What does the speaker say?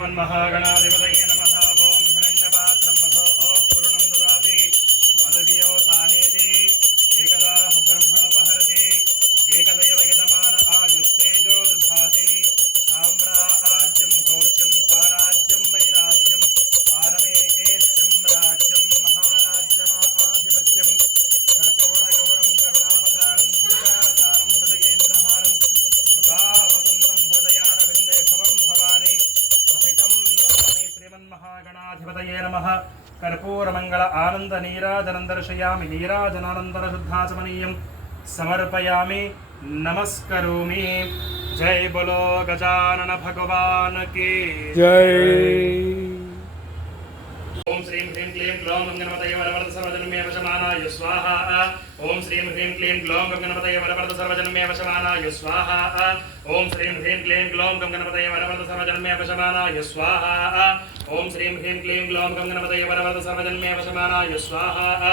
महागणाधिपतये नमः। ओं हिरण्यपात्रं मधो पूर्णं ददाति मदधियो सानेति एकदा ब्रह्मणोपहरति एकदैव यजमान आयुस्तेजो दधाति साम्राज्यं भोज्यं स्वराज्यं वैराज्यं पारमेष्टिं राज्यं महाराज्यमाधिपत्यं कर्पूरगौरं करुणावतारं संसारसारं हृदयेन्द्रहारं सदा वसन्तं हृदयारविन्दे भवं भवानि श्रीमन्महागणाधिपतये नमः। कर्पूरमंगल आनंद नीराजनं दर्शयामि नीराजनानंतर शुद्धाचमनीयं समर्पयामि नमस्करोमि। जय बोलो गजानन भगवान की जय। ओम श्रीं ह्रीं क्लीं ग्लौं गणपतये वरवरद सर्वजन्मे वशमानाय स्वाहा। ओम श्रीं ह्रीं क्लीं ग्लौं गणपतये वरवरद सर्वजन्मे वशमानाय स्वाहा। ओम श्रीं ह्रीं क्लीं ग्लौं गणपतये वरवरद सर्वजन्मे वशमानाय स्वाहा। ओम श्रीं ह्रीं क्लीं ग्लौं गणपतये वरवरद सर्वजन्मे वशमानाय स्वाहा।